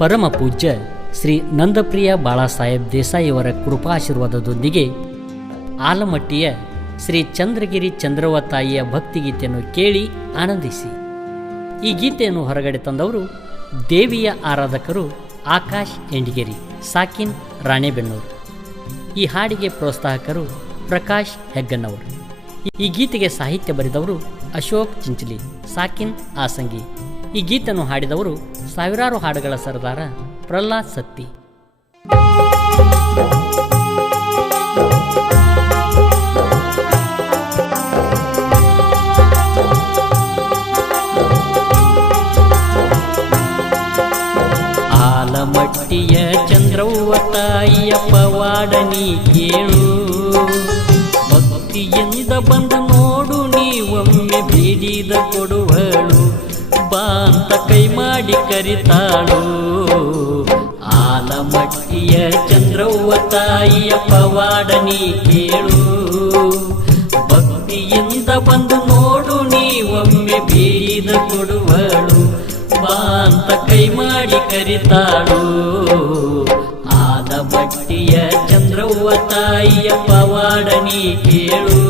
ಪರಮ ಪೂಜ್ಯ ಶ್ರೀ ನಂದಪ್ರಿಯ ಬಾಳಾಸಾಹೇಬ್ ದೇಸಾಯಿಯವರ ಕೃಪಾಶೀರ್ವಾದದೊಂದಿಗೆ ಆಲಮಟ್ಟಿಯ ಶ್ರೀ ಚಂದ್ರಗಿರಿ ಚಂದ್ರವ್ವ ತಾಯಿಯ ಭಕ್ತಿಗೀತೆಯನ್ನು ಕೇಳಿ ಆನಂದಿಸಿ. ಈ ಗೀತೆಯನ್ನು ಹೊರಗಡೆ ತಂದವರು ದೇವಿಯ ಆರಾಧಕರು ಆಕಾಶ್ ಎಂಡಿಗೇರಿ, ಸಾಕಿನ್ ರಾಣೆಬೆನ್ನೂರು. ಈ ಹಾಡಿಗೆ ಪ್ರೋತ್ಸಾಹಕರು ಪ್ರಕಾಶ್ ಹೆಗ್ಗನ್ನವರು. ಈ ಗೀತೆಗೆ ಸಾಹಿತ್ಯ ಬರೆದವರು ಅಶೋಕ್ ಚಿಂಚಲಿ, ಸಾಕಿನ್ ಆಸಂಗಿ. ಈ ಗೀತೆಯನ್ನು ಹಾಡಿದವರು ಸಾವಿರಾರು ಹಾಡುಗಳ ಸರದಾರ ಪ್ರಹ್ಲಾದ್ ಸತ್ತಿ. ಆಲಮಟ್ಟಿಯ ಚಂದ್ರವ್ವ ತಾಯಿಯ ಪವಾಡನಿ ಕೇಳು, ಭಕ್ತಿಯಿಂದ ಬಂದು ನೋಡು ನೀವೊಮ್ಮೆ ಬೇಡಿದ ಕೊಡುವಳು, ಬಾ ಅಂತ ಕೈ ಮಾಡಿ ಕರಿತಾಳು. ಆಲಮಟ್ಟಿಯ ಚಂದ್ರವ್ವ ತಾಯಿಯ ಪವಾಡನಿ ಕೇಳು, ಭಕ್ತಿಯಿಂದ ಬಂದು ನೋಡು ನೀವೊಮ್ಮೆ ಬೇಡಿದ ಕೊಡುವಳು, ಬಾ ಅಂತ ಕೈ ಮಾಡಿ ಕರಿತಾಳು. ಆಲಮಟ್ಟಿಯ ಚಂದ್ರವ್ವ ತಾಯಿಯ ಪವಾಡನಿ ಕೇಳು.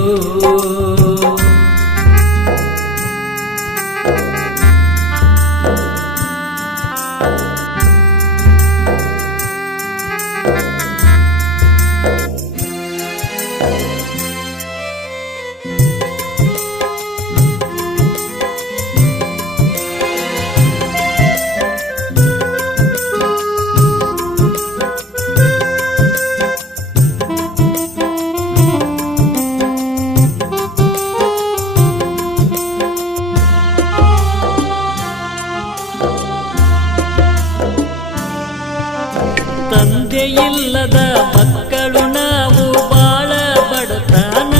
ತಂದೆಯಿಲ್ಲದ ಮಕ್ಕಳು ನಾವು ಬಾಳ ಬಡತನ,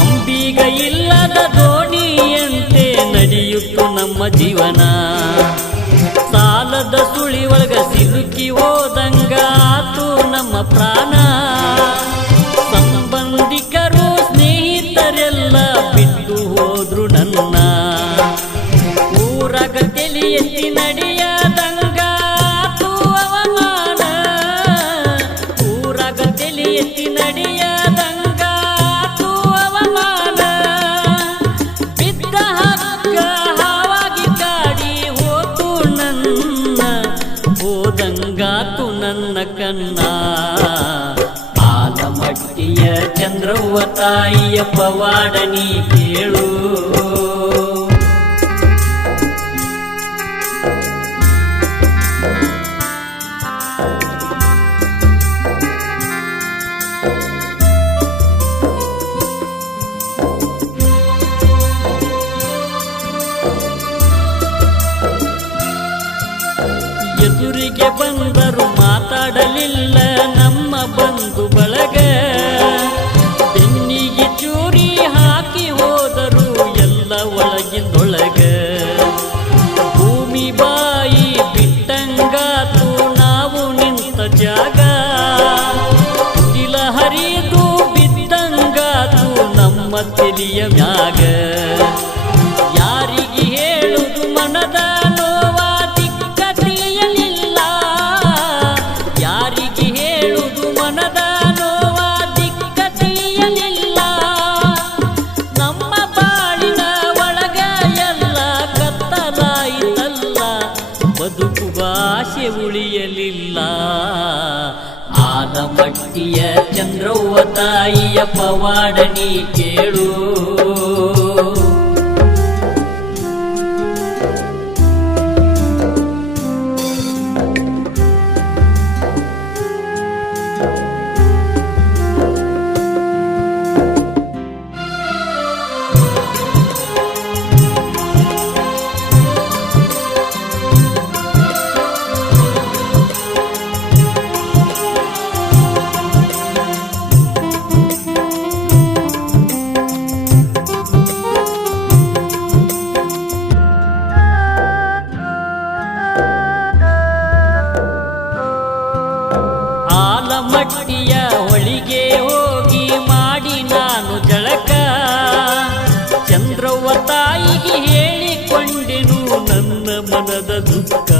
ಅಂಬಿಗ ಇಲ್ಲದ ದೋಣಿಯಂತೆ ನಡೆಯುತ್ತು ನಮ್ಮ ಜೀವನ. ಸಾಲದ ಸುಳಿ ಒಳಗ ಸಿಲುಕಿ ಹೋದಂಗಾತು ನಮ್ಮ ಪ್ರಾಣ. ಸಂಬಂಧಿಕರು ಸ್ನೇಹಿತರೆಲ್ಲ ಬಿಟ್ಟು ಹೋದ್ರು ನನ್ನ, ಊರಾಗ ತಲೆ ಎತ್ತಿ ನಡೆಯದಂಗ ನಡೆಯದಂಗಾತು ಅವಮಾನ. ಬಿದ್ದ ಹಕ್ಕ ಹಾವಾಗಿ ಕಾಡಿ ಹೋತು ನನ್ನ, ಹೋದಂಗಾತು ನನ್ನ ಕಣ್ಣ. ಆಲಮಟ್ಟಿಯ ಚಂದ್ರವ್ವ ತಾಯಿಯ ಪವಾಡನಿ ಕೇಳು. ಎದುರಿಗೆ ಬಂದರು ಮಾತಾಡಲಿಲ್ಲ ನಮ್ಮ ಬಂಧು ಬಳಗ, ಬೆನ್ನಿಗೆ ಚೂರಿ ಹಾಕಿ ಹೋದರು ಎಲ್ಲ ಒಳಗಿಂದೊಳಗ. ಭೂಮಿ ಬಾಯಿ ಬಿಟ್ಟಂಗಾತು ನಾವು ನಿಂತ ಜಾಗ, ತಿಲ ಹರಿದು ಬಿದ್ದಂಗಾತು ನಮ್ಮ ತಲೆಯ ಮ್ಯಾಗ. ಯಾರಿಗೆ ಹೇಳುದು ಮನದ ನೋವ ದಿಕ್ಕ ತಿಳಿಯಲಿಲ್ಲ, ಯಾರಿಗೆ ಹೇಳುದು ಮನದ ನೋವ ದಿಕ್ಕ ತಿಳಿಯಲಿಲ್ಲ. ನಮ್ಮ ಬಾಳಿನ ಒಳಗ ಎಲ್ಲ ಕತ್ತಲಾಯಿತಲ್ಲ, ಬದುಕು ಭಾಷೆ ಉಳಿಯಲಿಲ್ಲ. ಆಲಮಟ್ಟಿಯ ಚಂದ್ರವ್ವ ತಾಯಿಯ ಪವಾಡನಿ ಕೇಳು. ಆಲಮಟ್ಟಿಯ ಹೊಳಿಗೆ ಹೋಗಿ ಮಾಡಿ ನಾನು ಜಳಕ, ಚಂದ್ರವ್ವ ತಾಯಿಗೆ ಹೇಳಿಕೊಂಡೆನು ನನ್ನ ಮನದ ದುಃಖ.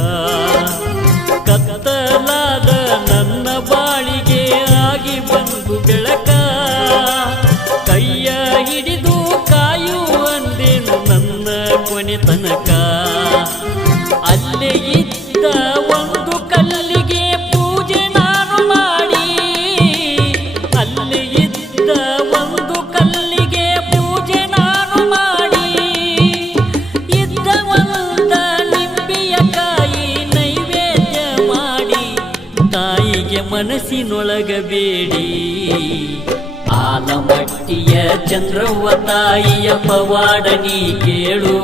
ಅಲ್ಲೇ ಇದ್ದ ಒಂದು ಕಲ್ಲಿಗೆ ಪೂಜೆ ನಾನು ಮಾಡಿ, ಅಲ್ಲೇ ಇದ್ದ ಒಂದು ಕಲ್ಲಿಗೆ ಪೂಜೆ ನಾನು ಮಾಡಿ, ಇದ್ದ ಒಂದ ನಿಂಬೆಯ ಕಾಯಿ ನೈವೇದ್ಯ ಮಾಡಿ ತಾಯಿಗೆ ಮನಸ್ಸಿನೊಳಗ ಬೇಡಿ. ಆಲಮಟ್ಟಿಯ ಚಂದ್ರವ್ವ ತಾಯಿಯ ಪವಾಡ ನೀ ಕೇಳು.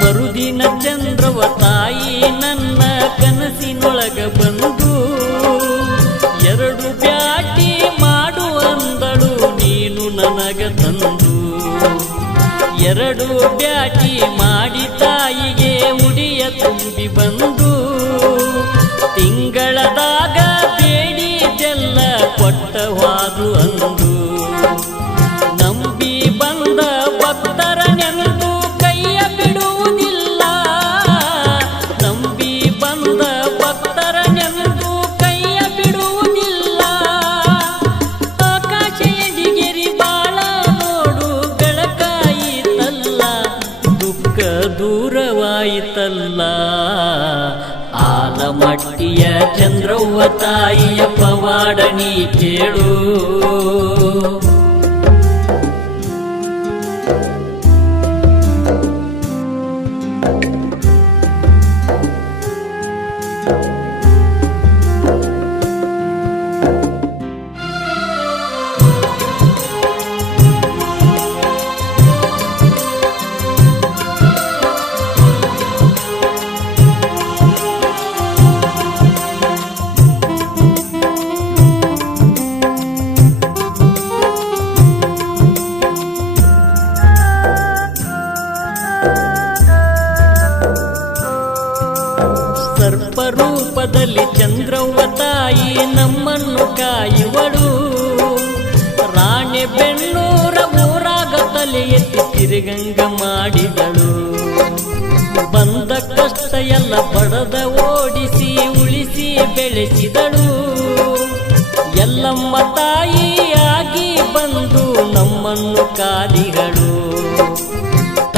ಮರುದಿನ ಚಂದ್ರವ್ವ ತಾಯಿ ನನ್ನ ಕನಸಿನೊಳಗ ಬಂದು, ಎರಡು ಬ್ಯಾಟಿ ಮಾಡು ಅಂದಳು ನೀನು ನನಗ ತಂದು. ಎರಡು ಬ್ಯಾಟಿ ಮಾಡಿ ತಾಯಿಗೆ ಉಡಿಯ ತುಂಬಿ ಬಂದು, ತಿಂಗಳದಾಗ ಬೇಡಿದೆಲ್ಲ ಕೊಟ್ಟವಾದು ಅಂದು. ನಂಬಿ ಬಂದ ಭಕ್ತರ ನೆನೆದು ಕೈಯ ಬಿಡುವುದಿಲ್ಲ, ನಂಬಿ ಬಂದ ಭಕ್ತರ ನೆನೆದು ಕೈಯ ಬಿಡುವುದಿಲ್ಲ. ಆಕಾಶ ಎದಿಗೆರಿ ಬಾಳ ನೋಡು ಬೆಳಕಾಯಿತಲ್ಲ, ದುಃಖ ದೂರವಾಯಿತಲ್ಲ. ಆಲಮಟ್ಟಿಯ ಚಂದ್ರವ್ವ ತಾಯಿಯ ಪವಾಡ ನೀ ಕೇಳು. ಸರ್ಪರೂಪದಲ್ಲಿ ಚಂದ್ರವ್ವ ತಾಯಿ ನಮ್ಮನ್ನು ಕಾಯುವಳು. ರಾಣೆಬೆನ್ನೂರ ಊರಾಗ ತಲೆ ಎತ್ತಿ ತಿರುಗಂಗ ಮಾಡಿದಳು. ಬಂದ ಕಷ್ಟ ಎಲ್ಲ ಬಡದ ಓಡಿಸಿ ಉಳಿಸಿ ಬೆಳೆಸಿದಳು. ಎಲ್ಲಮ್ಮ ತಾಯಿಯಾಗಿ ಬಂದು ನಮ್ಮನ್ನು ಕಾದಿಗಳು.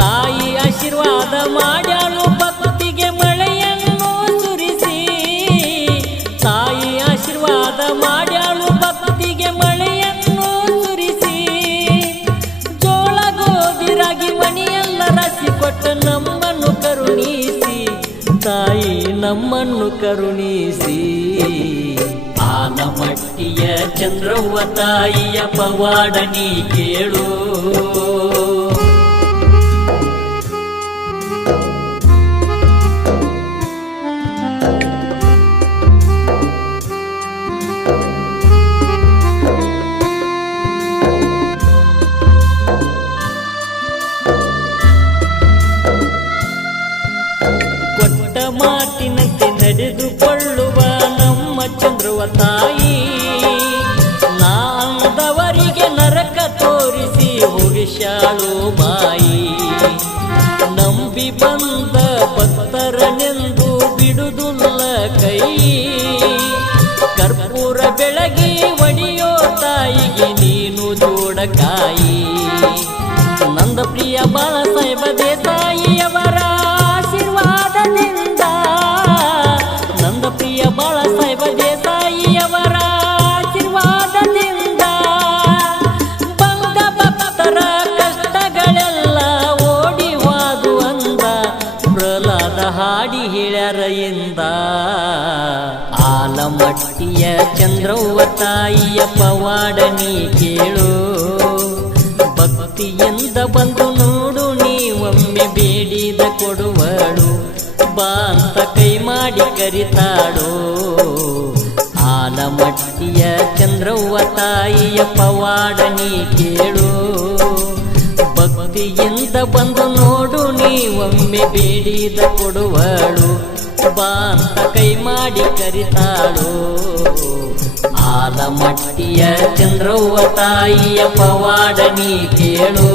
ತಾಯಿ ಆಶೀರ್ವಾದ ಮಾಡ್ಯಾಳು ಭಕ್ತಿಗೆ ಮಳೆಯನ್ನು ಸುರಿಸಿ, ತಾಯಿ ಆಶೀರ್ವಾದ ಮಾಡ್ಯಾಳು ಭಕ್ತಿಗೆ ಮಳೆಯನ್ನು ಸುರಿಸಿ. ಜೋಳ ಗೋಧಿ ರಾಗಿ ಮಣಿಯೆಲ್ಲ ರಾಶಿ ಕೊಟ್ಟ ನಮ್ಮನ್ನು ಕರುಣಿಸಿ, ತಾಯಿ ನಮ್ಮನ್ನು ಕರುಣಿಸಿ. ಆಲಮಟ್ಟಿಯ ಚಂದ್ರವ್ವ ತಾಯಿಯ ಪವಾಡ ನೀ ಕೇಳು. ಕೊಟ್ಟ ಮಾತಿನಂತೆ ನಡೆದುಕೊಳ್ಳುವ ನಮ್ಮ ಚಂದ್ರವ್ವ ತಾಯಿ, ನಾಂದವರಿಗೆ ನರಕ ತೋರಿಸಿ ಹೋಗಿಸ್ಯಾಳು ಬಾಯಿ. ನಂಬಿ ಬಂದ ಭಕ್ತರನೆಂದು ಬಿಡುವುದಿಲ್ಲ ಕೈ, ಕರ್ಪೂರ ಬೆಳಗಿ ಒಡಿಯೋ ತಾಯಿಗೆ ನೀನು ಜೋಡಕಾಯಿ. ನಂದ ಪ್ರಿಯ ಬಾಳ ಸಾಹೇಬ ದೇಸಾಯಿಯವರ ಆಶೀರ್ವಾದದಿಂದ, ನಂದ ಪ್ರಿಯ ಬಾಳ ಸಾಹೇಬ ದೇಸಾಯಿಯವರ ಆಶೀರ್ವಾದದಿಂದ ಬಂದ ಭಕ್ತರ ಕಷ್ಟಗಳೆಲ್ಲ ಓಡಿ ಹೋದು ಅಂದ. ಪ್ರಹ್ಲಾದ ಹಾಡಿ ಹೇಳ್ಯಾರ ಎಂದ. ಆಲಮಟ್ಟಿಯ ಚಂದ್ರವ್ವ ತಾಯಿಯ ಪವಾಡ ನೀ ಕೇಳು. ಭಕ್ತಿಯಿಂದ ಬಂದು ನೋಡು ನೀ ಒಮ್ಮೆ ಬೇಡಿದ ಕೊಡುವಳು, ಬಾ ಅಂತ ಕೈ ಮಾಡಿ ಕರಿತಾಳೋ. ಆಲಮಟ್ಟಿಯ ಚಂದ್ರವ್ವ ತಾಯಿಯ ಪವಾಡ ನೀ ಕೇಳು. ಭಕ್ತಿಯಿಂದ ಬಂದು ನೋಡು ನೀ ಒಮ್ಮೆ ಬೇಡಿದ ಕೊಡುವಳು, ಬಾ ಅಂತ ಕೈ ಮಾಡಿ ಕರಿತಾಳೋ. ಆಲಮಟ್ಟಿಯ ಚಂದ್ರವ್ವ ತಾಯಿಯ ಪವಾಡ ನೀ ಕೇಳು